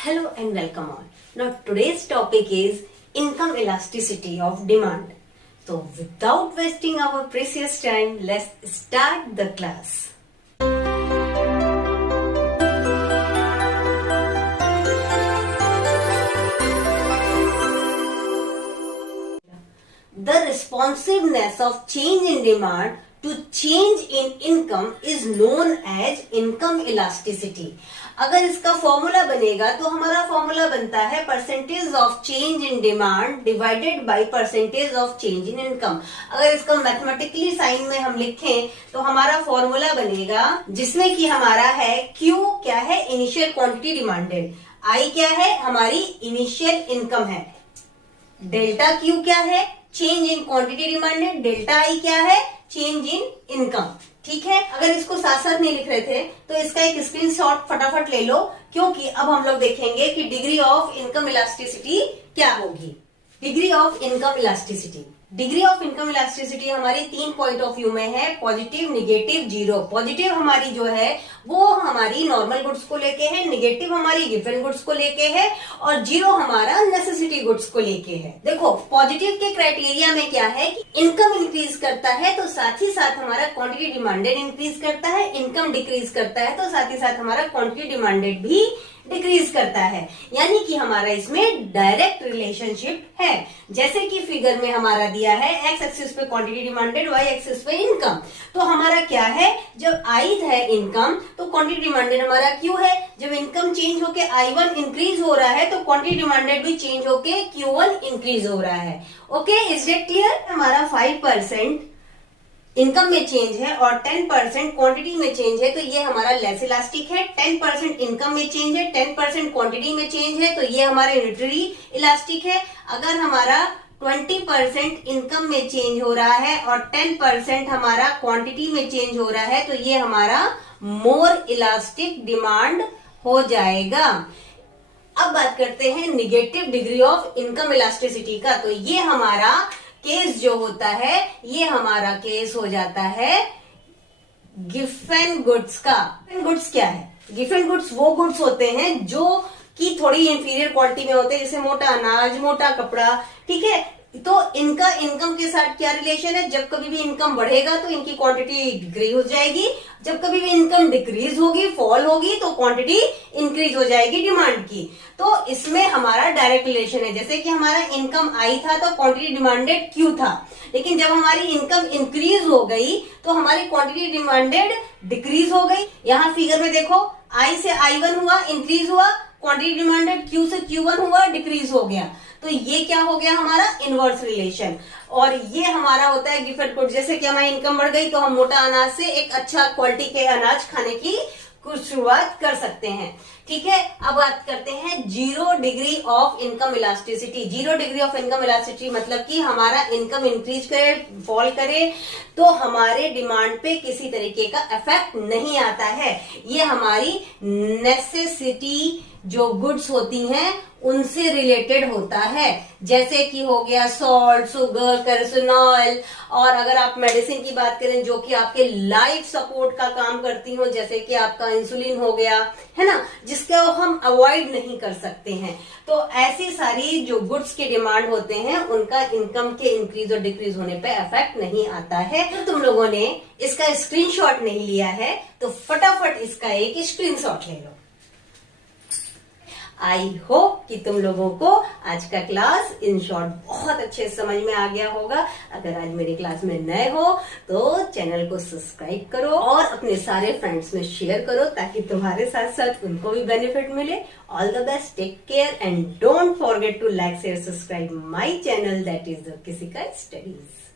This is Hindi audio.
Hello and welcome all. Now today's topic is income elasticity of demand. So without wasting our precious time, let's start the class. The responsiveness of change in demand to change in income is known as income elasticity. अगर इसका फॉर्मूला बनेगा तो हमारा फॉर्मूला बनता है percentage of change in demand divided by percentage of change in income. अगर इसका मैथमेटिकली साइन में हम लिखें तो हमारा फॉर्मूला बनेगा जिसमें कि हमारा है Q क्या है, इनिशियल क्वांटिटी डिमांडेड, I क्या है, हमारी इनिशियल इनकम है, डेल्टा Q क्या है, change in quantity demanded, delta I क्या है, चेंज इन इनकम। ठीक है, अगर इसको साथ साथ नहीं लिख रहे थे तो इसका एक स्क्रीनशॉट फटाफट ले लो, क्योंकि अब हम लोग देखेंगे कि डिग्री ऑफ इनकम इलास्टिसिटी क्या होगी। Degree of income elasticity, degree of income elasticity हमारी 3 पॉइंट ऑफ व्यू में है, पॉजिटिव, निगेटिव, जीरो। पॉजिटिव हमारी जो है वो हमारी नॉर्मल गुड्स को लेके है, निगेटिव हमारी गिवन गुड्स को लेके है और जीरो हमारा नेसेसिटी गुड्स को लेके है। देखो पॉजिटिव के क्राइटेरिया में क्या है कि इनकम इंक्रीज करता है तो साथ ही साथ हमारा क्वांटिटी डिमांडेड इंक्रीज करता है, इनकम डिक्रीज करता है तो साथ ही साथ हमारा क्वांटिटी डिमांडेड भी डिक्रीज करता है, यानी कि हमारा इसमें डायरेक्ट रिलेशनशिप है। जैसे कि फिगर में हमारा दिया है एक्स एक्सिस पे क्वांटिटी डिमांडेड, वाई एक्सिस पे इनकम। तो हमारा क्या है, जब आई है इनकम तो क्वांटिटी डिमांडेड हमारा क्यू है, जब इनकम चेंज होके I1 इंक्रीज हो रहा है तो क्वांटिटी डिमांडेड भी चेंज होके Q1 इंक्रीज हो रहा है। Okay, is it clear. हमारा 5% इनकम में चेंज है और 10% क्वांटिटी में चेंज है तो ये हमारा लेस इलास्टिक है। 10% इनकम में चेंज है, 10% क्वांटिटी में चेंज है तो ये हमारा यूनिटरी इलास्टिक है। अगर हमारा 20% इनकम में चेंज हो रहा है और 10% हमारा क्वांटिटी में चेंज हो रहा है तो ये हमारा मोर इलास्टिक डिमांड हो जाएगा। अब बात करते हैं negative degree of income elasticity का। तो ये हमारा केस जो होता है, ये हमारा केस हो जाता है गिवन गुड्स का। गिवन गुड्स क्या है, गिवन गुड्स वो गुड्स होते हैं जो कि थोड़ी इंफीरियर क्वालिटी में होते हैं, जैसे मोटा अनाज, मोटा कपड़ा। ठीक है, तो इनका इनकम के साथ क्या रिलेशन है, जब कभी भी इनकम बढ़ेगा तो इनकी क्वांटिटी डिक्रीज हो जाएगी, जब कभी भी इनकम डिक्रीज होगी, फॉल होगी तो क्वांटिटी इंक्रीज हो जाएगी डिमांड की। तो इसमें हमारा डायरेक्ट रिलेशन है। जैसे कि हमारा इनकम आई था तो क्वांटिटी डिमांडेड क्यू था, लेकिन जब हमारी इनकम इंक्रीज हो गई तो हमारी क्वांटिटी डिमांडेड डिक्रीज हो गई। यहाँ फिगर में देखो, आई से I1 हुआ, इंक्रीज हुआ, क्वांटिटी डिमांडेड क्यू से Q1 हुआ, डिक्रीज हो गया। तो ये क्या हो गया, हमारा इनवर्स रिलेशन। और ये हमारा होता है गिवन गुड। जैसे कि हमारी इनकम बढ़ गई तो हम मोटा अनाज से एक अच्छा क्वालिटी के अनाज खाने की कुछ शुरुआत कर सकते हैं। ठीक है, अब बात करते हैं zero degree of income elasticity. Zero degree of income elasticity मतलब कि हमारा इनकम इंक्रीज करे, फॉल करे तो हमारे डिमांड पे किसी तरीके का इफेक्ट नहीं आता है। ये हमारी नेसेसिटी जो गुड्स होती हैं उनसे रिलेटेड होता है, जैसे कि हो गया सॉल्ट, शुगर, केरोसिन ऑयल। और अगर आप मेडिसिन की बात करें जो कि आपके लाइफ सपोर्ट का काम करती हो, जैसे कि आपका इंसुलिन हो गया, है ना, जिसको हम अवॉइड नहीं कर सकते हैं। तो ऐसी सारी जो गुड्स के डिमांड होते हैं उनका इनकम के इंक्रीज और डिक्रीज होने पे इफेक्ट नहीं आता है। तो तुम लोगों ने इसका स्क्रीनशॉट नहीं लिया है तो फटाफट इसका एक स्क्रीनशॉट ले लो। आई होप कि तुम लोगों को आज का क्लास इन शॉर्ट बहुत अच्छे समझ में आ गया होगा। अगर आज मेरी क्लास में नए हो तो चैनल को सब्सक्राइब करो और अपने सारे फ्रेंड्स में शेयर करो ताकि तुम्हारे साथ साथ उनको भी बेनिफिट मिले। All the best, take care and don't forget to like, share, subscribe my channel that is the किसिका स्टडीज।